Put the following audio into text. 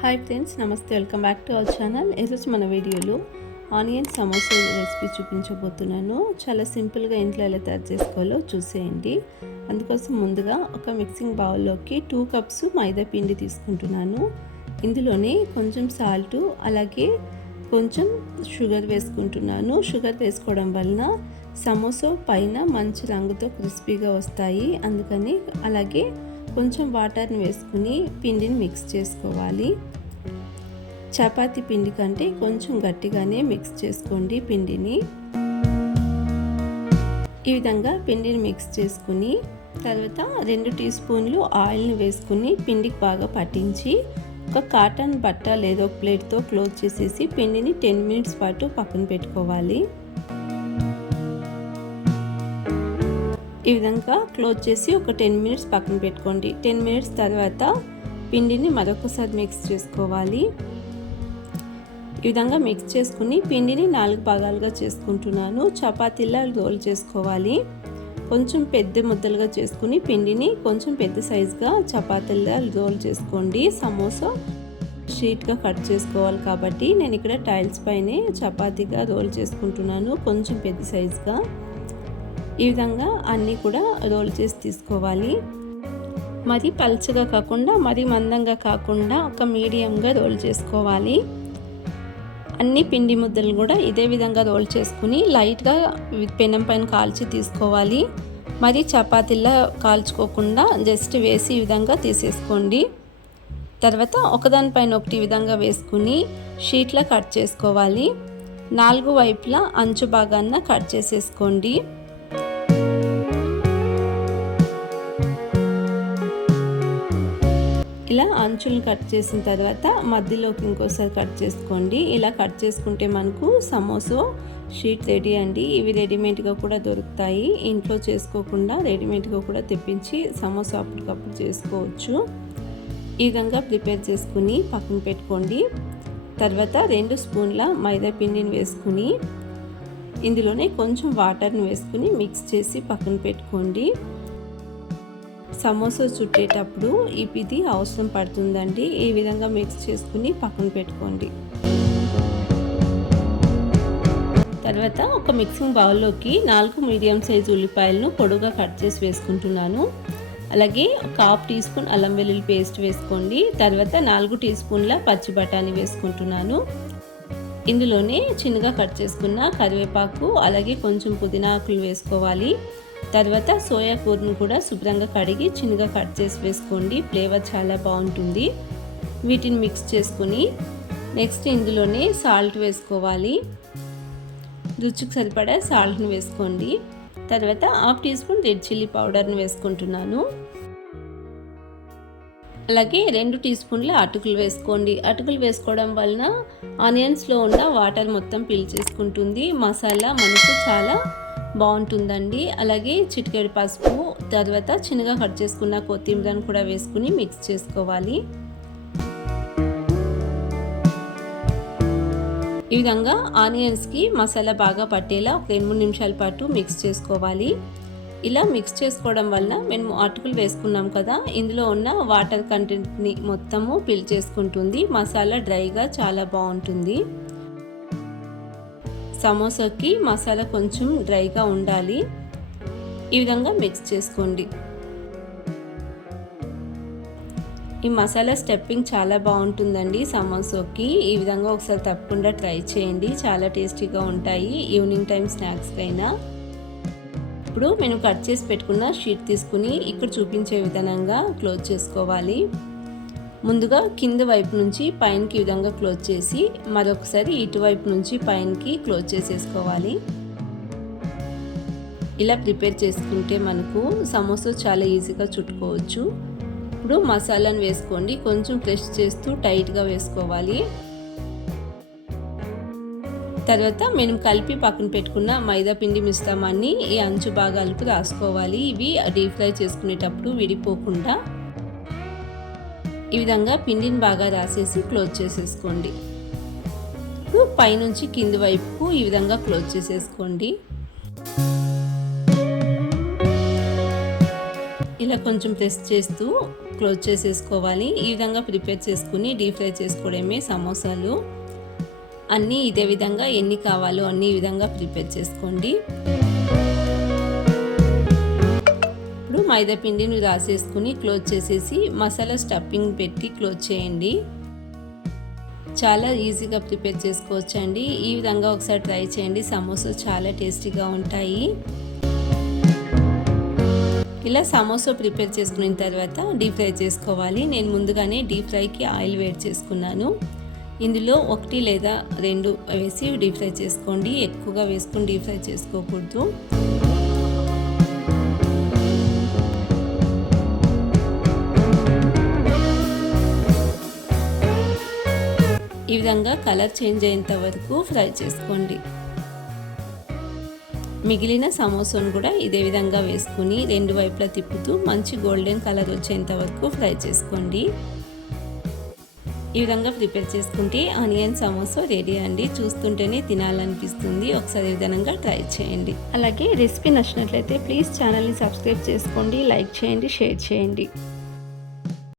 Hi friends నమస్తే welcome back to our channel ఈరోజు మన వీడియోలో ఆనియన్ సమోసా రెసిపీ చూపించబోతున్నాను. చాలా సింపుల్గా ఇంట్లో ఎలా తయారు చేసుకోవాలో చూసేయండి. అందుకోసం ముందుగా ఒక మిక్సింగ్ బౌల్లోకి టూ కప్స్ మైదా పిండి తీసుకుంటున్నాను. ఇందులోనే కొంచెం సాల్ట్ అలాగే కొంచెం షుగర్ వేసుకుంటున్నాను. షుగర్ వేసుకోవడం వలన సమోసా పైన మంచి రంగుతో క్రిస్పీగా వస్తాయి. అందుకని అలాగే కొంచెం వాటర్ని వేసుకుని పిండిని మిక్స్ చేసుకోవాలి. చపాతీ పిండి కంటే కొంచెం గట్టిగానే మిక్స్ చేసుకోండి పిండిని. ఈ విధంగా పిండిని మిక్స్ చేసుకుని తర్వాత రెండు టీ స్పూన్లు ఆయిల్ని వేసుకుని పిండికి బాగా పట్టించి ఒక కాటన్ బట్ట లేదా ఒక ప్లేట్తో క్లోజ్ చేసేసి పిండిని టెన్ మినిట్స్ పాటు పక్కన పెట్టుకోవాలి. ఈ విధంగా క్లోజ్ చేసి ఒక టెన్ మినిట్స్ పక్కన పెట్టుకోండి. టెన్ మినిట్స్ తర్వాత పిండిని మరొకసారి మిక్స్ చేసుకోవాలి. ఈ విధంగా మిక్స్ చేసుకుని పిండిని నాలుగు భాగాలుగా చేసుకుంటున్నాను. చపాతీలా రోల్ చేసుకోవాలి. కొంచెం పెద్ద ముద్దలుగా చేసుకుని పిండిని కొంచెం పెద్ద సైజుగా చపాతీలా రోల్ చేసుకోండి. సమోసా షీట్గా కట్ చేసుకోవాలి కాబట్టి నేను ఇక్కడ టైల్స్ పైనే చపాతీగా రోల్ చేసుకుంటున్నాను. కొంచెం పెద్ద సైజుగా ఈ విధంగా అన్నీ కూడా రోల్ చేసి తీసుకోవాలి. మరి పల్చగా కాకుండా మరి మందంగా కాకుండా ఒక మీడియంగా రోల్ చేసుకోవాలి. అన్ని పిండి ముద్దలు కూడా ఇదే విధంగా రోల్ చేసుకుని లైట్గా పెనం పైన కాల్చి తీసుకోవాలి. మరి చపాతీలా కాల్చుకోకుండా జస్ట్ వేసి ఈ విధంగా తీసేసుకోండి. తర్వాత ఒకదానిపైన ఒకటి విధంగా వేసుకుని షీట్లా కట్ చేసుకోవాలి. నాలుగు వైపులా అంచు భాగాన్న కట్ చేసేసుకోండి. ఇలా అంచులు కట్ చేసిన తర్వాత మధ్యలోకి ఇంకోసారి కట్ చేసుకోండి. ఇలా కట్ చేసుకుంటే మనకు సమోసా షీట్ రెడీ అండి. ఇవి రెడీమేడ్గా కూడా దొరుకుతాయి. ఇంట్లో చేసుకోకుండా రెడీమేడ్గా కూడా తెప్పించి సమోసా అప్పటికప్పుడు చేసుకోవచ్చు. ఈ విధంగా ప్రిపేర్ చేసుకుని పక్కన పెట్టుకోండి. తర్వాత రెండు స్పూన్ల మైదా పిండిని వేసుకుని ఇందులోనే కొంచెం వాటర్ని వేసుకుని మిక్స్ చేసి పక్కన పెట్టుకోండి. సమోసా చుట్టేటప్పుడు ఈ అవసరం పడుతుందండి. ఈ విధంగా మిక్స్ చేసుకుని పక్కన పెట్టుకోండి. తర్వాత ఒక మిక్సింగ్ బౌల్లోకి నాలుగు మీడియం సైజు ఉల్లిపాయలను పొడుగా కట్ చేసి వేసుకుంటున్నాను. అలాగే ఒక హాఫ్ టీ స్పూన్ అల్లం వెల్లుల్లి పేస్ట్ వేసుకోండి. తర్వాత నాలుగు టీ స్పూన్ల పచ్చి బఠానీ వేసుకుంటున్నాను. ఇందులోనే చిన్నగా కట్ చేసుకున్న కరివేపాకు అలాగే కొంచెం పుదీనా ఆకులు వేసుకోవాలి. తర్వాత సోయా కూరను కూడా శుభ్రంగా కడిగి చిన్నగా కట్ చేసి వేసుకోండి. ఫ్లేవర్ చాలా బాగుంటుంది. వీటిని మిక్స్ చేసుకుని నెక్స్ట్ ఇందులోనే సాల్ట్ వేసుకోవాలి. రుచికి సరిపడా సాల్ట్ని వేసుకోండి. తర్వాత half teaspoon red chilli పౌడర్ని వేసుకుంటున్నాను. అలాగే రెండు టీ స్పూన్ల అటుకులు వేసుకోండి. అటుకులు వేసుకోవడం వలన ఆనియన్స్లో ఉన్న వాటర్ మొత్తం పీల్చేసుకుంటుంది మసాలా మనకు చాలా బాగుంటుందండి. అలాగే చిటికెడు పసుపు తర్వాత చిన్నగా కట్ చేసుకున్న కొత్తిమీరను కూడా వేసుకుని మిక్స్ చేసుకోవాలి. ఈ విధంగా ఆనియన్స్కి మసాలా బాగా పట్టేలా ఒక రెండు మూడు నిమిషాల పాటు మిక్స్ చేసుకోవాలి. ఇలా మిక్స్ చేసుకోవడం వలన మేము అటుకులు వేసుకున్నాం కదా ఇందులో ఉన్న వాటర్ కంటెంట్ని మొత్తము పిల్ చేసుకుంటుంది. మసాలా డ్రైగా చాలా బాగుంటుంది. సమోసాకి మసాలా కొంచెం డ్రైగా ఉండాలి. ఈ విధంగా మిక్స్ చేసుకోండి. ఈ మసాలా స్టెప్పింగ్ చాలా బాగుంటుందండి సమోసాకి. ఈ విధంగా ఒకసారి తప్పకుండా ట్రై చేయండి. చాలా టేస్టీగా ఉంటాయి. ఈవినింగ్ టైం స్నాక్స్కైనా ఇప్పుడు మేము కట్ చేసి పెట్టుకున్న షీట్ తీసుకుని ఇక్కడ చూపించే విధానంగా క్లోజ్ చేసుకోవాలి. ముందుగా కింద వైపు నుంచి పైనకి ఈ విధంగా క్లోజ్ చేసి మరొకసారి ఇటువైపు నుంచి పైనకి క్లోజ్ చేసేసుకోవాలి. ఇలా ప్రిపేర్ చేసుకుంటే మనకు సమోసా చాలా ఈజీగా చుట్టుకోవచ్చు. ఇప్పుడు మసాలాను వేసుకోండి. కొంచెం క్రష్ చేస్తూ టైట్గా వేసుకోవాలి. తర్వాత మేము కలిపి పక్కన పెట్టుకున్న మైదా పిండి మిశ్రమాన్ని ఈ అంచు భాగాలకు రాసుకోవాలి. ఇవి డీప్ ఫ్రై చేసుకునేటప్పుడు విడిపోకుండా ఈ విధంగా పిండిని బాగా రాసేసి క్లోజ్ చేసేసుకోండి. ఇప్పుడు పైనుంచి కింది వైపుకు ఈ విధంగా క్లోజ్ చేసేసుకోండి. ఇలా కొంచెం ప్రెస్ చేస్తూ క్లోజ్ చేసేసుకోవాలి. ఈ విధంగా ప్రిపేర్ చేసుకుని డీప్ ఫ్రై చేసుకోవడమే సమోసాలు. అన్నీ ఇదే విధంగా ఎన్ని కావాలో అన్ని ఈ విధంగా ప్రిపేర్ చేసుకోండి. మైదా పిండిని రాసేసుకుని క్లోజ్ చేసేసి మసాలా స్టఫింగ్ పెట్టి క్లోజ్ చేయండి. చాలా ఈజీగా ప్రిపేర్ చేసుకోవచ్చు అండి ఈ విధంగా ఒకసారి ట్రై చేయండి. సమోసా చాలా టేస్టీగా ఉంటాయి. ఇలా సమోసా ప్రిపేర్ చేసుకున్న తర్వాత డీప్ ఫ్రై చేసుకోవాలి. నేను ముందుగానే డీప్ ఫ్రైకి ఆయిల్ వేడి చేసుకున్నాను. ఇందులో ఒకటి లేదా రెండు వేసి డీప్ ఫ్రై చేసుకోండి. ఎక్కువగా వేసుకుని డీప్ ఫ్రై చేసుకోకూడదు. విధంగా కలర్ చేంజ్ అయ్యేంత వరకు ఫ్రై చేసుకోండి. మిగిలిన సమోసాను కూడా ఇదే విధంగా వేసుకుని రెండు వైపులా తిప్పుతూ మంచి గోల్డెన్ కలర్ వచ్చేంత వరకు ఫ్రై చేసుకోండి. ఈ విధంగా ప్రిపేర్ చేసుకుంటే ఆనియన్ సమోసా రెడీ అండి. చూస్తుంటేనే తినాలనిపిస్తుంది. ఒకసారి విధంగా ట్రై చేయండి. అలాగే రెసిపీ నచ్చినట్లయితే ప్లీజ్ ఛానల్ని సబ్స్క్రైబ్ చేసుకోండి లైక్ చేయండి షేర్ చేయండి.